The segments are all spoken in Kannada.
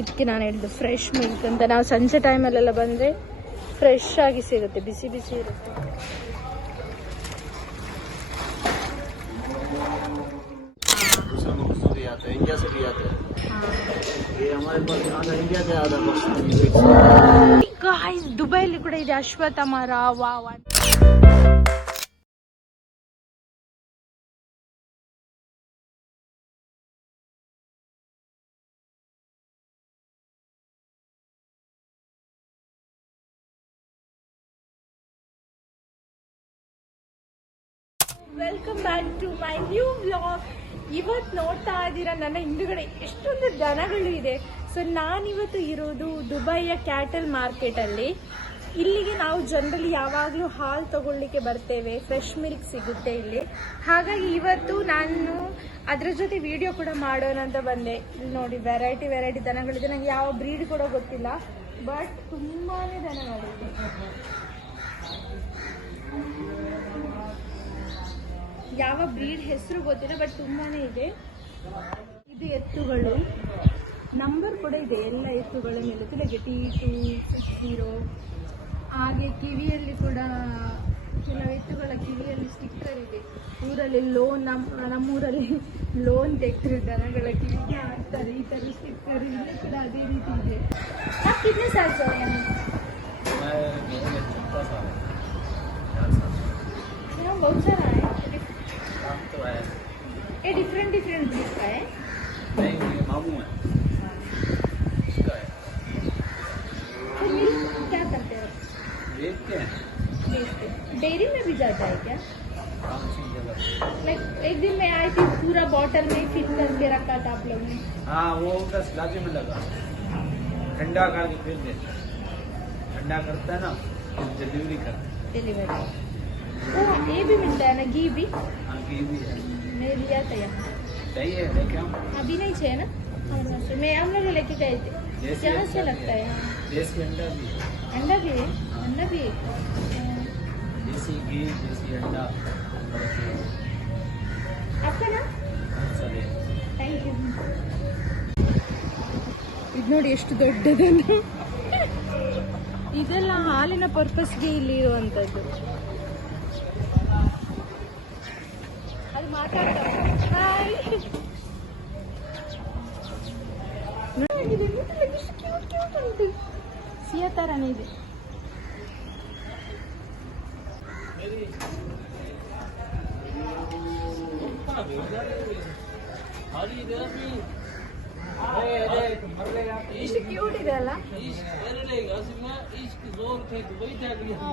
ಇದಕ್ಕೆ ನಾನು ಹೇಳಿದ್ದು ಫ್ರೆಶ್ ಮಿಲ್ಕ್ ಅಂತ. ನಾವು ಸಂಜೆ ಟೈಮಲ್ಲೆಲ್ಲ ಬಂದರೆ ಫ್ರೆಶ್ ಆಗಿ ಸಿಗುತ್ತೆ, ಬಿಸಿ ಬಿಸಿ ಇರುತ್ತೆ. ದುಬೈಲಿ ಕೂಡ ಇದೆ ಅಶ್ವಥ ಮರ ವಾ welcome back to my new blog ಇವತ್ತು ನೋಡ್ತಾ ಇದ್ದೀರಾ ನನ್ನ ಹಿಂದುಗಡೆ ಎಷ್ಟೊಂದು ದನಗಳು ಇದೆ. ಸೊ ನಾನಿವತ್ತು ಇರೋದು ದುಬೈಯ ಕ್ಯಾಟಲ್ ಮಾರ್ಕೆಟಲ್ಲಿ ಇಲ್ಲಿಗೆ ನಾವು ಜನರಲಿ ಯಾವಾಗಲೂ ಹಾಲು ತಗೊಳ್ಳಿಕ್ಕೆ ಬರ್ತೇವೆ. ಫ್ರೆಶ್ ಮಿಲ್ಕ್ ಸಿಗುತ್ತೆ ಇಲ್ಲಿ. ಹಾಗಾಗಿ ಇವತ್ತು ನಾನು ಅದ್ರ ಜೊತೆ ವಿಡಿಯೋ ಕೂಡ ಮಾಡೋಣ ಅಂತ ಬಂದೆ. ಇಲ್ಲಿ ನೋಡಿ ವೆರೈಟಿ ವೆರೈಟಿ ದನಗಳಿದೆ. ನನಗೆ ಯಾವ ಬ್ರೀಡ್ ಕೂಡ ಗೊತ್ತಿಲ್ಲ ಬಟ್ ತುಂಬಾ ದನಗಳಿದೆ. ಯಾವ ಬ್ರೀಡ್ ಹೆಸರು ಗೊತ್ತಿಲ್ಲ ಬಟ್ ತುಂಬಾನೇ ಇದೆ. ಇದು ಎತ್ತುಗಳು. ನಂಬರ್ ಕೂಡ ಇದೆ ಎಲ್ಲ ಎತ್ತುಗಳ ಮೇಲೆ. Like T two six zero ಹಾಗೆ ಕಿವಿಯಲ್ಲಿ ಕೂಡ ಕೆಲವು ಎತ್ತುಗಳ ಕಿವಿಯಲ್ಲಿ ಸ್ಟಿಕ್ಕರ್ ಇದೆ. ಊರಲ್ಲಿ ಲೋನ್ ನಮ್ಮ ನಮ್ಮೂರಲ್ಲಿ ಲೋನ್ ತೆಗೆದು ದನಗಳ ಕಿವಿಗೆ ಹಾಕ್ತಾರೆ. ಈ ಥರ ಸ್ಟಿಕ್ಕರ್ ಇಲ್ಲಿ ಕೂಡ ಅದೇ ರೀತಿ ಇದೆ. ಕಿಡ್ನಿ ಸಾಕು. ಬಹುಶಃ से हो ये डिफरेंट डिफरेंट ब्रीड का है। मामू है। इसका है। तो मिल्क क्या करते हो? देखते हैं। बेचते डेयरी में भी जाता है क्या? लाइक एक दिन मैं आई थी पूरा बॉटल में फिट करके रखा था आप लोगों ने। हाँ वो बस लाजे में लगा। ठंडा करके फिर देते ठंडा करता है ना डिलीवरी करते डिलीवरी वो ये भी मिलता है ना घी भी? हाँ घी भी है मैं लिया था यहाँ चाहिए लेके हम अभी नहीं चाहिए ना हमारे पास मैं हम लोग लेके गए थे देसी यहाँ से अंडा भी लगता है है। हाँ देसी अंडा भी है अंडा भी है अंडा भी है हाँ। देसी घी देसी अंडा आपका नाम सभी ಥ್ಯಾಂಕ್ ಯು ಇದು ನೋಡಿ ಎಷ್ಟು ದೊಡ್ಡದನ್ನು ಇದೆಲ್ಲ ಹಾಲಿನ ಪರ್ಪಸ್ಗೆ ಇಲ್ಲಿ ಇರುವಂತದ್ದು ಮಾತಾಡ್ತಾರೆ. ಹಾಯ್ ಇದೆ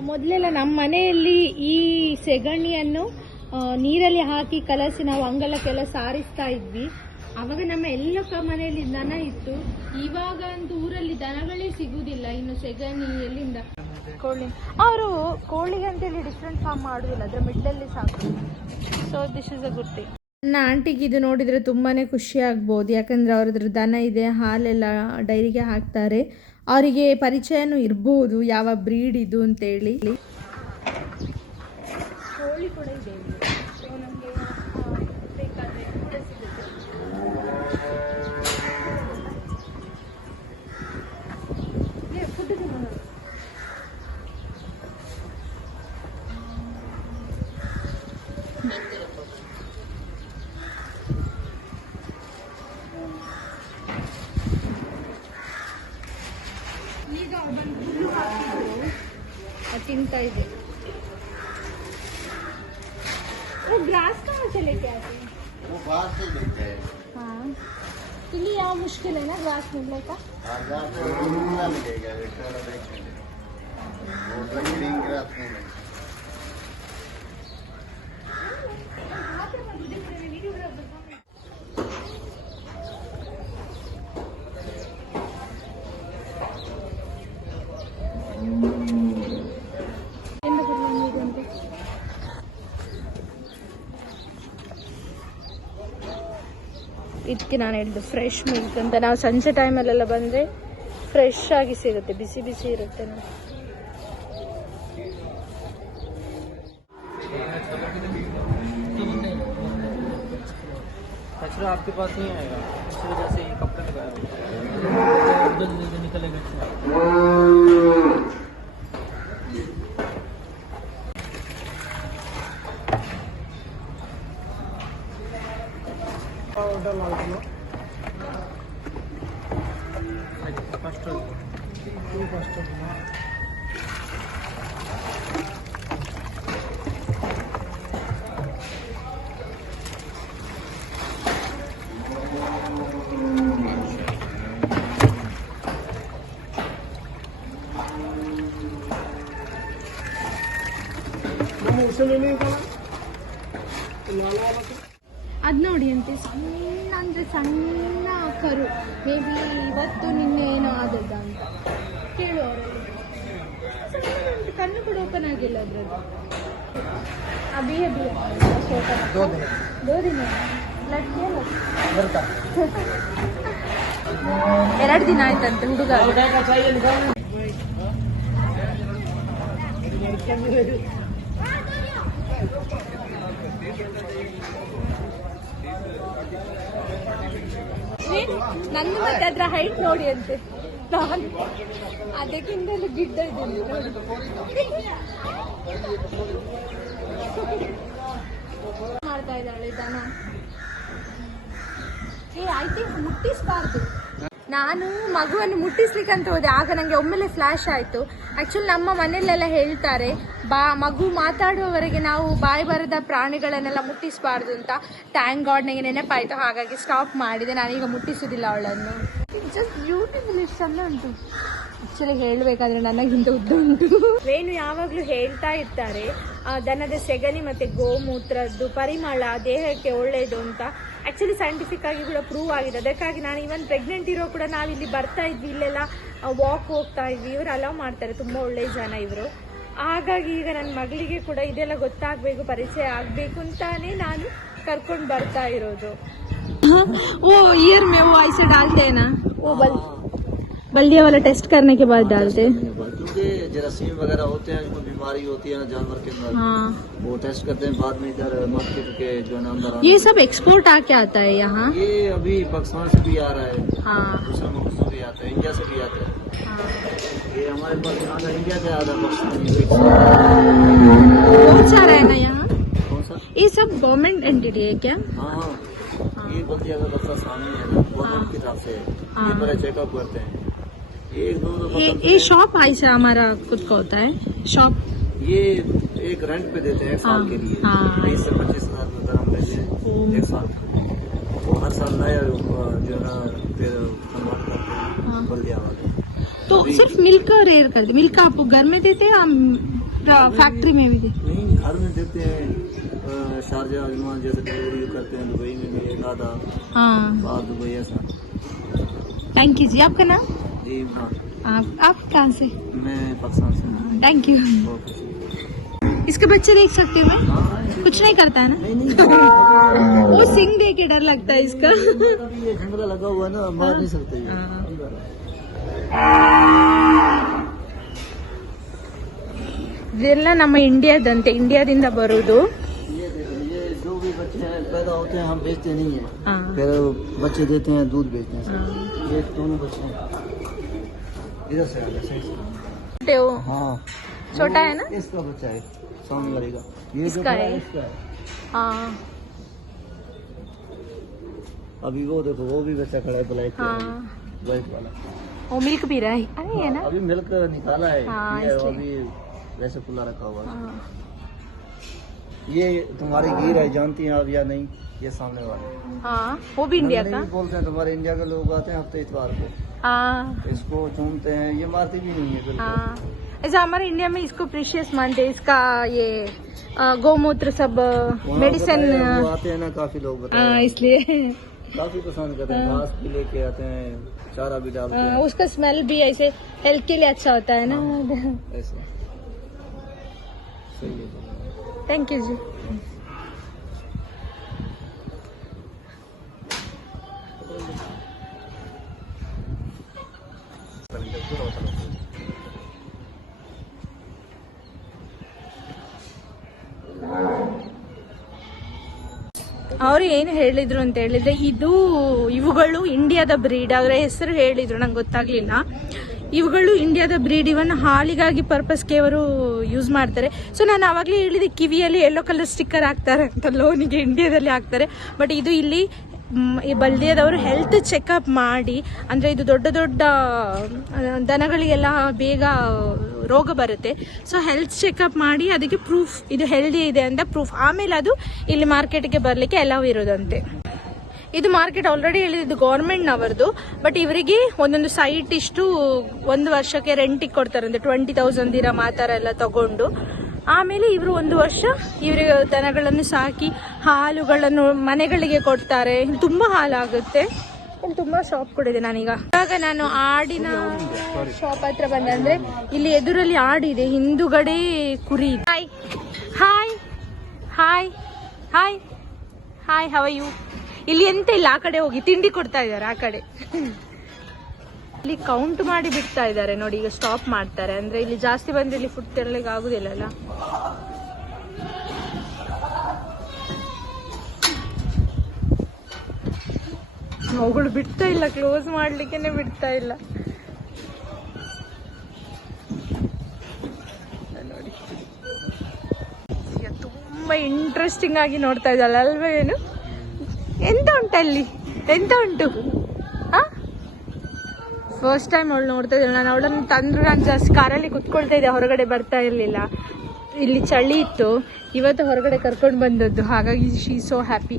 ಮೊದಲೆಲ್ಲ ನಮ್ಮ ಮನೆಯಲ್ಲಿ ಈ ಸೆಗಣಿಯನ್ನು ನೀರಲ್ಲಿ ಹಾಕಿ ಕಲಸಿ ನಾವು ಅಂಗಲಕ್ಕೆಲ್ಲ ಸಾರಿಸ್ತಾ ಇದ್ವಿ. ಅವಾಗ ನಮ್ಮ ಎಲ್ಲ ಮನೆಯಲ್ಲಿ ದನ ಇತ್ತು. ಇವಾಗ ಅಂತೂ ಊರಲ್ಲಿ ದನಗಳೇ ಸಿಗುವುದಿಲ್ಲ ಇನ್ನು ಸೆಗಣಿ ಎಲ್ಲಿಂದ? ಕೋಳಿ. ಅವರು ಕೋಳಿಗೆ ಅಂತೇಳಿ ಡಿಫ್ರೆಂಟ್ ಫಾರ್ಮ್ ಮಾಡುದಿಲ್ಲ. ಅದ್ರ ಮಿಡ್ಲಲ್ಲಿ ಸಾಕು. So this is a good thing ನನ್ನ ಆಂಟಿಗೆ ಇದು ನೋಡಿದರೆ ತುಂಬಾ ಖುಷಿ ಆಗ್ಬೋದು. ಯಾಕಂದರೆ ಅವ್ರದ್ರ ದನ ಇದೆ ಹಾಲೆಲ್ಲ ಡೈರಿಗೆ ಹಾಕ್ತಾರೆ. ಅವರಿಗೆ ಪರಿಚಯನೂ ಇರ್ಬೋದು ಯಾವ ಬ್ರೀಡ್ ಇದು ಅಂತೇಳಿ. ಕೋಳಿ ಕೂಡ ಇದೆ ಸೊ ನಮಗೆ ಬೇಕಾದರೆ ಕೂಡ ಸಿಗುತ್ತೆ. वो ग्रास कहाँ से लेके आते हैं वो बाहर से लेते हैं। हाँ क्योंकि यहाँ मुश्किल है ना ग्रास मिलने का? पूरा मिलेगा ग्रास नहीं मिलेगा। ಇದಕ್ಕೆ ನಾನು ಹೇಳಿದ್ದು ಫ್ರೆಶ್ ಮಿಲ್ಕ್ ಅಂತ ನಾವು ಸಂಜೆ ಟೈಮಲ್ಲೆಲ್ಲ ಬಂದರೆ ಫ್ರೆಶ್ ಆಗಿ ಸಿಗುತ್ತೆ ಬಿಸಿ ಬಿಸಿ ಇರುತ್ತೆ ನೋಡಿ कचरा आपके पास नहीं आएगा इस वजह से ये कपड़े लगाया हुआ ওটা লালগুলো পাঁচটা পাঁচটা ಅದು ನೋಡಿ ಅಂತೆ ಸಣ್ಣ ಅಂದರೆ ಸಣ್ಣ ಕರು. ಮೇ ಬಿ ಇವತ್ತು ನಿನ್ನೆ ಏನೋ ಆದದ್ದ ಅಂತ. ಕೇಳು ಅವರಲ್ಲಿ ಕಣ್ಣು ಕೂಡ ಓಪನ್ ಆಗಿಲ್ಲ ಅದರದ್ದು ಅಬಿ ಅಬಿ ದೋದಿನ. ಎರಡು ದಿನ ಆಯ್ತಂತೆ ಹುಡುಗ. ಹುಡುಗ ನನ್ನ ಮತ್ತೆ ಅದ್ರ ಹೈಟ್ ನೋಡಿ ಅಂತೆ. ನಾನು ಅದಕ್ಕಿಂತ ಗಿಡ್ಡ ಇದ್ದೀನಿ ಮಾಡ್ತಾ ಇದ್ದಾಳೆ ದನ. ಏ ಐ ಥಿಂಕ್ ಮುಟ್ಟಿಸ್ಬಾರ್ದು. ನಾನು ಮಗುವನ್ನು ಮುಟ್ಟಿಸ್ಲಿಕ್ಕೆ ಅಂತ ಹೋದೆ. ಆಗ ನನಗೆ ಒಮ್ಮೆಲೆ ಫ್ಲಾಶ್ ಆಯ್ತು. ಆ್ಯಕ್ಚುಲಿ ನಮ್ಮ ಮನೆಯಲ್ಲೆಲ್ಲ ಹೇಳ್ತಾರೆ, ಬಾ, ಮಗು ಮಾತಾಡುವವರೆಗೆ ನಾವು ಬಾಯಿ ಬರದ ಪ್ರಾಣಿಗಳನ್ನೆಲ್ಲ ಮುಟ್ಟಿಸಬಾರ್ದು ಅಂತ. ಟ್ಯಾಂಕ್ ಗಾಡ್ ನನಗೆ ನೆನಪಾಯಿತು. ಹಾಗಾಗಿ ಸ್ಟಾಪ್ ಮಾಡಿದೆ. ನಾನೀಗ ಮುಟ್ಟಿಸೋದಿಲ್ಲ ಅವಳನ್ನು. ಜಸ್ಟ್ ಬ್ಯೂಟಿಫುಲ್ ಚಂದ ಉಂಟು ಆಕ್ಚುಲಿ ಹೇಳಬೇಕಾದ್ರೆ ನನಗಿಂತ ಉದ್ದ ಉಂಟು. ವೇಣು ಯಾವಾಗಲೂ ಹೇಳ್ತಾ ಇರ್ತಾರೆ ಆ ದನದ ಸೆಗಣಿ ಮತ್ತೆ ಗೋಮೂತ್ರದ್ದು ಪರಿಮಳ ದೇಹಕ್ಕೆ ಒಳ್ಳೇದು ಅಂತ. ಆ್ಯಕ್ಚುಲಿ ಸೈಂಟಿಫಿಕ್ ಆಗಿ ಕೂಡ ಪ್ರೂವ್ ಆಗಿದೆ. ಅದಕ್ಕಾಗಿ ನಾನು ಇವನ್ ಪ್ರೆಗ್ನೆಂಟ್ ಇರೋ ಕೂಡ ನಾವು ಇಲ್ಲಿ ಬರ್ತಾ ಇದ್ವಿ ಇಲ್ಲೆಲ್ಲ ವಾಕ್ ಹೋಗ್ತಾ ಇದ್ವಿ. ಇವರು ಅಲೌ ಮಾಡ್ತಾರೆ ತುಂಬಾ ಒಳ್ಳೆ ಜನ ಇವರು. ಹಾಗಾಗಿ ಈಗ ನನ್ನ ಮಗಳಿಗೆ ಕೂಡ ಇದೆಲ್ಲ ಗೊತ್ತಾಗ್ಬೇಕು ಪರಿಚಯ ಆಗ್ಬೇಕು ಅಂತಾನೆ ನಾನು ಕರ್ಕೊಂಡು ಬರ್ತಾ ಇರೋದು. ಓ ಇಯರ್ ಮೇವು ಐಸೆ ಆಗ್ತೇನಾ? ಓ ಬಲ್ बल्दिया वाला टेस्ट करने के बाद डालते हैं। क्योंकि जरासीम वगैरह होते हैं जिनको बीमारी होती है ना जानवर के अंदर हाँ। वो टेस्ट करते हैं बाद में इधर मार्केट के जो है अंदर ये सब एक्सपोर्ट आके आता है यहाँ? ये अभी पाकिस्तान से भी आ रहा है। हाँ। दूसरे मुल्क से भी आता है इंडिया से भी आता है। हाँ। ये हमारे पास आधा इंडिया से आधा पाकिस्तान बहुत सारा है ना यहाँ? कौन सा? ये सब गवर्नमेंट एंटिटी है क्या? हाँ हाँ। ये बल्दिया का बच्चा सामने है ना गवर्नमेंट की तरफ़ से हाँ। चेकअप करते हैं। एक दो दफ़ा ये ये। शॉप ऐसा हमारा खुद का होता है। शॉप ये एक रेंट पे देते हैं एक साल हाँ, के लिए। हाँ। बीस से पच्चीस हज़ार रुपये दरम लेते हैं एक साल वो हर साल नया जो है ना फिर कन्वर्ट करते हैं हाँ। बल्दिया वाले तो सिर्फ़ मिल्क का रेयर करते मिल्क आपको घर में देते हैं या फैक्ट्री में भी देते नहीं घर में देते हैं। शारजा अजमान जैसे डिलीवरी करते हैं दुबई में भी आधा। हाँ। दुबई ऐसा। थैंक यू जी। आपका नाम? आप आप कहाँ से मैं पाकिस्तान से थैंक यू ओके इसके बच्चे देख सकते हो मैं हाँ कुछ नहीं करता है ना नहीं नहीं अभी- वो सिंग देख के डर लगता है इसका अभी ये झंगला लगा हुआ है ना हम मार नहीं सकते ये हाँ। अंदर है। ಇದೆಲ್ಲ ನಮ್ಮ ಇಂಡಿಯಾದಂತೆ ಇಂಡಿಯಾದಿಂದ ಬರೋದು ये देखो ये जो भी बच्चे हैं पैदा होते हैं हम बेचते नहीं है हाँ, फिर बच्चे देते हैं दूध बेचते हैं हाँ। ये दोनों बच्चे हैं इधर से ते वो हाँ। छोटा है ना? इसका बच्चा है सामने वाले का ये इसका है? इसका है। हाँ। अभी वो देखो वो भी बच्चा खड़ा है ब्लैक हाँ। व्हाइट वाला। वो मिल्क पी रहा है। अरे ये ना। अभी मिल्क निकाला है। हाँ। अभी वैसे खुला रखा हुआ है। हाँ, ये तुम्हारी गिर है जानती हैं आप या नहीं? ये सामने वाले। हाँ वो भी इंडिया का। बोलते हैं तुम्हारे इंडिया के लोग आते हैं हफ़्ते इतवार को। हाँ। इसको चूमते हैं ये मारती भी नहीं है बिल्कुल। हाँ। ऐसा हमारे इंडिया में इसको प्रीशियस मानते हैं इसका ये गौमूत्र सब मेडिसिन आते हैं ना काफ़ी लोग बताते हाँ इसलिए। काफ़ी पसंद करते हैं घास भी लेके आते हैं चारा भी डालते हैं। उसका स्मेल भी ऐसे हेल्थ के लिए अच्छा होता है ना। ऐसे। सही है। थैंक यू जी। ಅವರು ಏನು ಹೇಳಿದ್ರು ಅಂತ ಹೇಳಿದ್ರೆ, ಇದು ಇವುಗಳು ಇಂಡಿಯಾದ ಬ್ರೀಡ್. ಅವರ ಹೆಸರು ಹೇಳಿದ್ರು, ನಂಗೆ ಗೊತ್ತಾಗ್ಲಿಲ್ಲ. ಇವುಗಳು ಇಂಡಿಯಾದ ಬ್ರೀಡ್ ಇವನ್ ಹಾಲಿಗಾಗಿ ಪರ್ಪಸ್ಗೆ ಅವರು ಯೂಸ್ ಮಾಡ್ತಾರೆ. ಸೊ ನಾನು ಆವಾಗಲೇ ಹೇಳಿದೆ, ಕಿವಿಯಲ್ಲಿ ಯೆಲ್ಲೋ ಕಲರ್ ಸ್ಟಿಕ್ಕರ್ ಹಾಕ್ತಾರೆ ಅಂತ ಲೋನಿಗೆ ಇಂಡಿಯಾದಲ್ಲಿ ಹಾಕ್ತಾರೆ. ಬಟ್ ಇದು ಇಲ್ಲಿ ಈ ಬಲ್ದಿಯದವರು ಹೆಲ್ತ್ ಚೆಕಪ್ ಮಾಡಿ, ಅಂದರೆ ಇದು ದೊಡ್ಡ ದೊಡ್ಡ ದನಗಳಿಗೆಲ್ಲ ಬೇಗ ರೋಗ ಬರುತ್ತೆ. ಸೊ ಹೆಲ್ತ್ ಚೆಕಪ್ ಮಾಡಿ ಅದಕ್ಕೆ ಪ್ರೂಫ್ ಇದು ಹೆಲ್ದಿ ಇದೆ ಅಂತ ಪ್ರೂಫ್ ಆಮೇಲೆ ಅದು ಇಲ್ಲಿ ಮಾರ್ಕೆಟ್ಗೆ ಬರಲಿಕ್ಕೆ ಎಲ್ಲವೂ ಇರೋದಂತೆ. ಇದು ಮಾರ್ಕೆಟ್ ಆಲ್ರೆಡಿ ಹೇಳಿದ್ದು ಗೌರ್ಮೆಂಟ್ನವರದು ಬಟ್ ಇವರಿಗೆ ಒಂದೊಂದು ಸೈಟ್ ಇಷ್ಟು ಒಂದು ವರ್ಷಕ್ಕೆ ರೆಂಟಿಗೆ ಕೊಡ್ತಾರಂತೆ ಟ್ವೆಂಟಿ ತೌಸಂಡ್ ದಿರ ಮಾತಾರ ಎಲ್ಲ ತಗೊಂಡು. ಆಮೇಲೆ ಇವರು ಒಂದು ವರ್ಷ ಇವರಿಗೆ ದನಗಳನ್ನು ಸಾಕಿ ಹಾಲುಗಳನ್ನು ಮನೆಗಳಿಗೆ ಕೊಡ್ತಾರೆ. ತುಂಬಾ ಹಾಲಾಗುತ್ತೆ. ಇಲ್ಲಿ ತುಂಬಾ ಇದೆ ನಾನೀಗ. ಇವಾಗ ನಾನು ಆಡಿನ ಶಾಪ್ ಹತ್ರ ಬಂದೆ ಅಂದ್ರೆ ಇಲ್ಲಿ ಎದುರಲ್ಲಿ ಆಡಿದೆ ಹಿಂದುಗಡೆ ಕುರಿ. Hi hi hi hi hi how are you ಇಲ್ಲಿ ಎಂತ ಇಲ್ಲ, ಆ ಕಡೆ ಹೋಗಿ ತಿಂಡಿ ಕೊಡ್ತಾ ಇದ್ದಾರೆ, ಆ ಕಡೆ. ಇಲ್ಲಿ ಕೌಂಟ್ ಮಾಡಿ ಬಿಡ್ತಾ ಇದ್ದಾರೆ ನೋಡಿ, ಈಗ ಸ್ಟಾಪ್ ಮಾಡ್ತಾರೆ. ಅಂದ್ರೆ ಇಲ್ಲಿ ಜಾಸ್ತಿ ಬಂದ್ರೆ ಇಲ್ಲಿ ಫುಡ್ ತರಲಿಕ್ಕೆ ಆಗುದಿಲ್ಲ ಅಲ್ಲ? ಅವುಗಳು ಬಿಡ್ತಾ ಇಲ್ಲ ಕ್ಲೋಸ್ ಮಾಡ್ಲಿಕ್ಕೆ ಬಿಡ್ತಾ ಇಲ್ಲ. ನೋಡಿ. ತುಂಬಾ ಇಂಟ್ರೆಸ್ಟಿಂಗ್ ಆಗಿ ನೋಡ್ತಾ ಇದ್ದಲ್ಲ ಅಲ್ವೇ ಏನು ಎಂತ ಉಂಟಲ್ಲಿ ಎಂತ ಉಂಟು? ಫಸ್ಟ್ ಟೈಮ್ ಅವಳು ನೋಡ್ತಾ ಇದ್ದಾಳೆ. ನಾನು ಅವಳನ್ನು ತಂದ್ರು, ನಾನು ಜಾಸ್ತಿ ಕಾರಲ್ಲಿ ಕುತ್ಕೊಳ್ತಾ ಇದ್ದೆ, ಹೊರಗಡೆ ಬರ್ತಾ ಇರಲಿಲ್ಲ. ಇಲ್ಲಿ ಚಳಿ ಇತ್ತು. ಇವತ್ತು ಹೊರಗಡೆ ಕರ್ಕೊಂಡು ಬಂದದ್ದು. ಹಾಗಾಗಿ ಶೀ ಸೋ ಹ್ಯಾಪಿ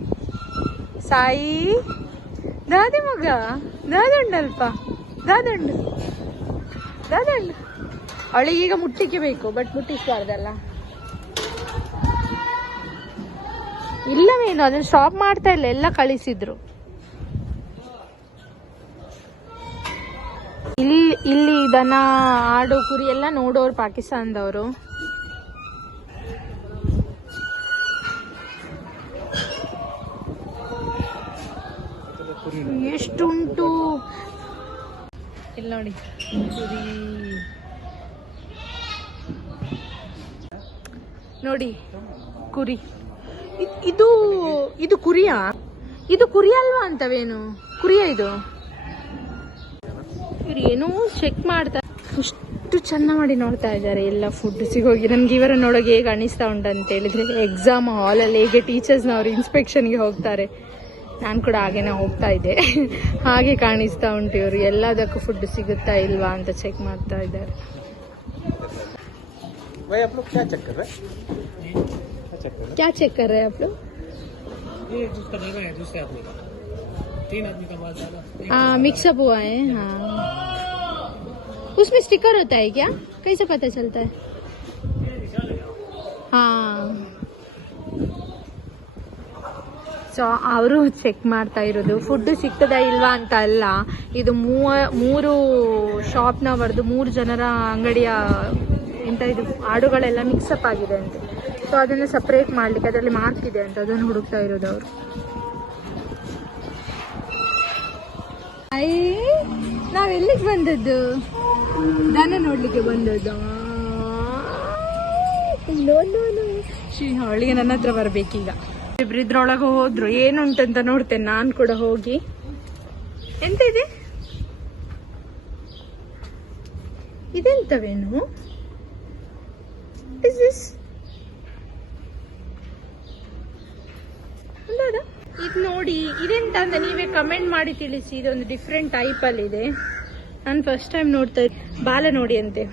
ಸಾಯಿ? ದಾದಿ ಮಗ ದಾದಂಡಲ್ಪ ದಾದಂಡು ದಾದಂಡು ಅವಳಿಗೆ ಈಗ ಮುಟ್ಟಿಗೆ ಬೇಕು ಬಟ್ ಮುಟ್ಟಿಸ್ಬಾರ್ದಲ್ಲ. ಇಲ್ಲವೇನು, ಅದನ್ನ ಸ್ಟಾಪ್ ಮಾಡ್ತಾ ಇಲ್ಲ, ಎಲ್ಲ ಕಳಿಸಿದ್ರು. ಇಲ್ಲಿ ಇಲ್ಲಿ ದನ, ಆಡು, ಕುರಿ ಎಲ್ಲ ನೋಡೋರು ಪಾಕಿಸ್ತಾನದವರು. ಎಷ್ಟುಂಟು? ಇಲ್ಲಿ ನೋಡಿ. ನೋಡಿ, ಕುರಿ. ಇದು ಇದು ಕುರಿಯಾ? ಇದು ಕುರಿ ಅಲ್ವಾ ಅಂತವೇನು? ಕುರಿಯ ಇದು? ಇವ್ರು ಏನೋ ಚೆಕ್ ಮಾಡ್ತಾ ಇಷ್ಟು ಚೆನ್ನಾಗಿ ಮಾಡಿ ನೋಡ್ತಾ ಇದ್ದಾರೆ ಎಲ್ಲ ಫುಡ್ ಸಿಗೋಗಿ. ನಮ್ಗೆ ಇವರ ನೋಡೋಕೆ ಹೇಗೆ ಅನಿಸ್ತಾ ಉಂಟು ಅಂತ ಹೇಳಿದ್ರೆ ಎಕ್ಸಾಮ್ ಹಾಲಲ್ಲಿ ಹೇಗೆ ಟೀಚರ್ಸ್ನವ್ರು ಇನ್ಸ್ಪೆಕ್ಷನ್ಗೆ ಹೋಗ್ತಾರೆ. ನಾನು ಕೂಡ ಹಾಗೇನೆ ಹೋಗ್ತಾ ಇದ್ದೆ ಹಾಗೆ ಕಾಣಿಸ್ತಾ ಉಂಟು ಇವರು ಎಲ್ಲದಕ್ಕೂ ಫುಡ್ ಸಿಗುತ್ತಾ ಇಲ್ವಾ ಅಂತ ಚೆಕ್ ಮಾಡ್ತಾ ಇದ್ದಾರೆ भाई आप लोग क्या चेक कर रहे हैं क्या चेक कर रहे क्या चेक कर रहे हैं आप लोग ये उसका देगा है दूसरे आदमी का तीन आदमी का माल डाला एक हाँ मिक्सअप हुआ है हाँ उसमें स्टिकर होता है क्या कैसे पता चलता है हाँ ಸೊ ಅವರು ಚೆಕ್ ಮಾಡ್ತಾ ಇರೋದು ಫುಡ್ ಸಿಗ್ತದ ಇಲ್ವಾ ಅಂತ ಅಲ್ಲ. ಇದು ಮೂವ, ಮೂರು ಶಾಪ್ನವರದು ಮೂರು ಜನರ ಅಂಗಡಿಯ ಎಂತ ಇದು ಹಾಡುಗಳೆಲ್ಲ ಮಿಕ್ಸಪ್ ಆಗಿದೆ ಅಂತೆ. ಸೊ ಅದನ್ನು ಸಪ್ರೇಟ್ ಮಾಡ್ಲಿಕ್ಕೆ, ಅದರಲ್ಲಿ ಮಾರ್ಕ್ ಇದೆ ಅಂತ, ಅದನ್ನು ಹುಡುಕ್ತಾ ಇರೋದು ಅವರು. ಐ ನಾವ್ ಎಲ್ಲಿಗೆ ಬಂದದ್ದು? ದನ ನೋಡ್ಲಿಕ್ಕೆ ಬಂದದ್ದು. ಅವಳಿಗೆ ನನ್ನ ಹತ್ರ ಬರ್ಬೇಕೀಗ. ಇಬ್ರು ಇದ್ರೊಳಗ ಹೋದ್ರು ಅಂತ ನೋಡ್ತೇನೆ. ನಾನ್ ಕೂಡ ಹೋಗಿ. ಎಂತ ಇದೆ? ಇದೆಂತವೇನು? ಇದು ನೋಡಿ, ಇದೆಂತ ಅಂತ ನೀವೇ ಕಮೆಂಟ್ ಮಾಡಿ ತಿಳಿಸಿ. ಇದೊಂದು ಡಿಫ್ರೆಂಟ್ ಟೈಪ್ ಅಲ್ಲಿ ಇದೆ. ನಾನು ಫಸ್ಟ್ ಟೈಮ್ ನೋಡ್ತಾ ಬಾಲ ನೋಡಿ ಅಂತೆ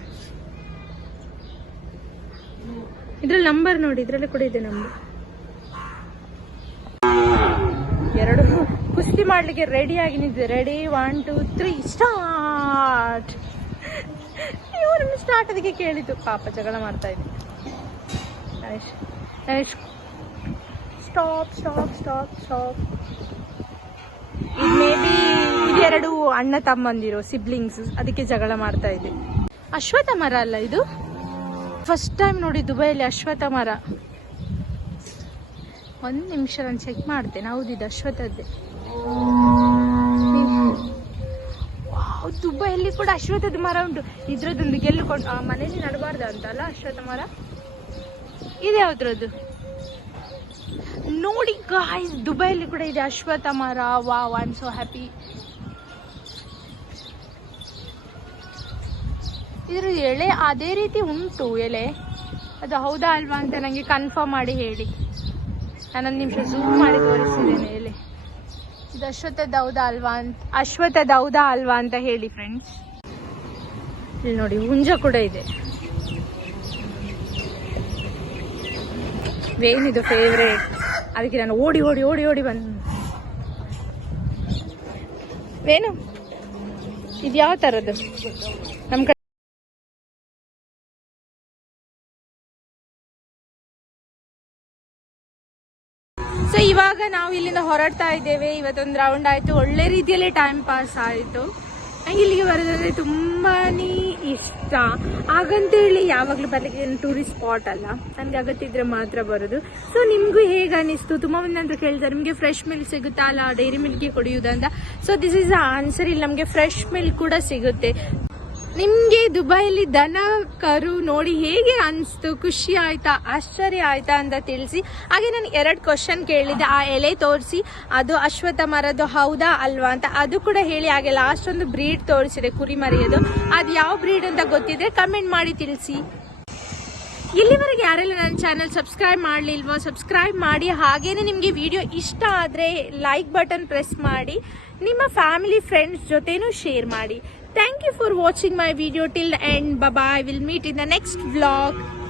ಇದ್ರಲ್ಲಿ ನಂಬರ್ ನೋಡಿ, ಇದ್ರಲ್ಲಿ ಕೂಡ ಇದೆ ನಂಬರ್ ಎರಡು ಕುಸ್ತಿ ಮಾಡ್ಲಿಕ್ಕೆ ರೆಡಿ ಆಗಿ ನಿಂತಿದೆ. Ready one two three start ಇವರನ್ನು ಸ್ಟಾರ್ಟ್ ಅದಕ್ಕೆ ಕೇಳಿದ್ದು. ಪಾಪ ಜಗಳ ಮಾಡ್ತಾ ಇದ್ದೆ ಸ್ಟಾಪ್ ಸ್ಟಾಪ್ ಸ್ಟಾಪ್ ಸ್ಟಾಪ್ ಇದು ಇದೆರಡು ಅಣ್ಣ ತಮ್ಮಂದಿರು ಸಿಬ್ಲಿಂಗ್ಸ್ ಅದಕ್ಕೆ ಜಗಳ ಮಾಡ್ತಾ ಇದ್ದೆ. ಅಶ್ವಥ ಮರ ಅಲ್ಲ ಇದು? ಫಸ್ಟ್ ಟೈಮ್ ನೋಡಿ ದುಬೈಯಲ್ಲಿ ಅಶ್ವತ್ಥ ಮರ ಒಂದು ನಿಮಿಷ ನಾನು ಚೆಕ್ ಮಾಡ್ತೇನೆ. ಹೌದು, ಇದು ಅಶ್ವತ್ಥದ್ದೇ ದುಬೈಯಲ್ಲಿ ಕೂಡ ಅಶ್ವತ್ಥದ ಮರ ಉಂಟು. ಇದ್ರದ್ದೊಂದು ಗೆಲ್ಲುಕೊಂಡು ಆ ಮನೆಯಲ್ಲಿ ನಡಬಾರ್ದು ಅಂತ ಅಲ್ಲ ಅಶ್ವತ್ಥ ಮರ? ಇದೆ ಯಾವ್ದ್ರದ್ದು? ನೋಡಿ ಗಾಯ್ಸ್ ದುಬೈಯಲ್ಲಿ ಕೂಡ ಇದೆ ಅಶ್ವಥ ಮರ. Wow I am so happy ಇದ್ರ ಎಳೆ ಅದೇ ರೀತಿ ಉಂಟು ಎಲೆ ಅದು ಹೌದಾ ಅಲ್ವಾ ಅಂತ ನನಗೆ ಕನ್ಫರ್ಮ್ ಮಾಡಿ ಹೇಳಿ. ನಾನೊಂದು ನಿಮಿಷ ಝೂಮ್ ಮಾಡಿ ತೋರಿಸಿದ್ದೇನೆ ಇಲ್ಲಿ. ಇದು ಅಶ್ವಥ ದೌದ ಅಲ್ವಾ ಅಂತ. ಅಶ್ವಥ ದೌದ ಅಲ್ವಾ ಅಂತ ಹೇಳಿ ಫ್ರೆಂಡ್ಸ್ ಇಲ್ಲಿ ನೋಡಿ, ಹುಂಜ ಕೂಡ ಇದೆ. ವೇನಿದು ಫೇವ್ರೇಟ್ ಅದಕ್ಕೆ ನಾನು ಓಡಿ ಓಡಿ ಓಡಿ ಓಡಿ ಬಂದು ವೇನು ಇದು ಯಾವ ಥರದ್ದು ಸೊ ಇವಾಗ ನಾವು ಇಲ್ಲಿಂದ ಹೊರಡ್ತಾ ಇದ್ದೇವೆ. ಇವತ್ತೊಂದು ರೌಂಡ್ ಆಯಿತು. ಒಳ್ಳೆ ರೀತಿಯಲ್ಲಿ ಟೈಮ್ ಪಾಸ್ ಆಯಿತು. ನಂಗೆ ಇಲ್ಲಿಗೆ ಬರೋದಂದ್ರೆ ತುಂಬಾ ಇಷ್ಟ. ಹಾಗಂತೇಳಿ ಯಾವಾಗಲೂ ಬರಲಿಕ್ಕೆ ಟೂರಿಸ್ಟ್ ಸ್ಪಾಟ್ ಅಲ್ಲ. ನನಗೆ ಅಗತ್ಯ ಇದ್ರೆ ಮಾತ್ರ ಬರೋದು. ಸೊ ನಿಮಗೂ ಹೇಗೆ ಅನಿಸ್ತು? ತುಂಬ ಮಂದಿ ಅಂತ ಕೇಳ್ತಾರೆ, ನಿಮಗೆ ಫ್ರೆಶ್ ಮಿಲ್ಕ್ ಸಿಗುತ್ತಾ? ಅಲ್ಲ ಡೈರಿ ಮಿಲ್ಕಿಗೆ ಕುಡಿಯೋದಂತ ಸೊ ದಿಸ್ ಇಸ್ ಆನ್ಸರ್ ಇಲ್ಲಿ ನಮಗೆ ಫ್ರೆಶ್ ಮಿಲ್ಕ್ ಕೂಡ ಸಿಗುತ್ತೆ. ನಿಮ್ಗೆ ದುಬೈಲಿ ದನ ಕರು ನೋಡಿ ಹೇಗೆ ಅನಿಸ್ತು? ಖುಷಿ ಆಯ್ತಾ? ಆಶ್ಚರ್ಯ ಆಯ್ತಾ ಅಂತ ತಿಳಿಸಿ. ಹಾಗೆ ನಾನು ಎರಡು ಕ್ವಶನ್ ಕೇಳಿದ್ದೆ. ಆ ಎಲೆ ತೋರಿಸಿ. ಅದು ಅಶ್ವತ್ಥ ಮರದ್ದು ಹೌದಾ ಅಲ್ವಾ ಅಂತ. ಅದು ಕೂಡ ಹೇಳಿ ಹಾಗೆ ಲಾಸ್ಟ್ ಒಂದು ಬ್ರೀಡ್ ತೋರಿಸಿದೆ ಕುರಿ ಮರಿಯೋದು ಅದು ಯಾವ ಬ್ರೀಡ್ ಅಂತ ಗೊತ್ತಿದ್ರೆ ಕಮೆಂಟ್ ಮಾಡಿ ತಿಳಿಸಿ. ಇಲ್ಲಿವರೆಗೆ ಯಾರೆಲ್ಲ ನನ್ನ ಚಾನಲ್ ಸಬ್ಸ್ಕ್ರೈಬ್ ಮಾಡಲಿಲ್ವೋ ಸಬ್ಸ್ಕ್ರೈಬ್ ಮಾಡಿ. ಹಾಗೇನೆ ನಿಮಗೆ ವಿಡಿಯೋ ಇಷ್ಟ ಆದರೆ ಲೈಕ್ ಬಟನ್ ಪ್ರೆಸ್ ಮಾಡಿ. ನಿಮ್ಮ ಫ್ಯಾಮಿಲಿ ಫ್ರೆಂಡ್ಸ್ ಜೊತೆನೂ ಶೇರ್ ಮಾಡಿ. thank you for watching my video till the end. Bye bye we'll meet in the next vlog.